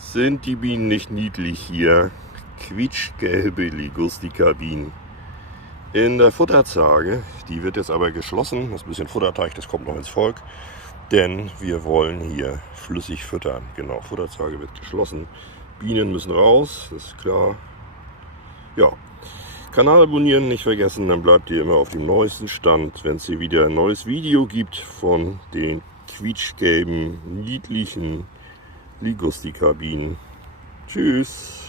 Sind die Bienen nicht niedlich hier? Quietschgelbe Ligusterbienen. In der Futterzage, die wird jetzt aber geschlossen. Das bisschen Futterteig, das kommt noch ins Volk. Denn wir wollen hier flüssig füttern. Genau, Futterzage wird geschlossen. Bienen müssen raus, das ist klar. Ja, Kanal abonnieren nicht vergessen, dann bleibt ihr immer auf dem neuesten Stand, wenn es hier wieder ein neues Video gibt von den quietschgelben, niedlichen Ligusterbienen. Tschüss!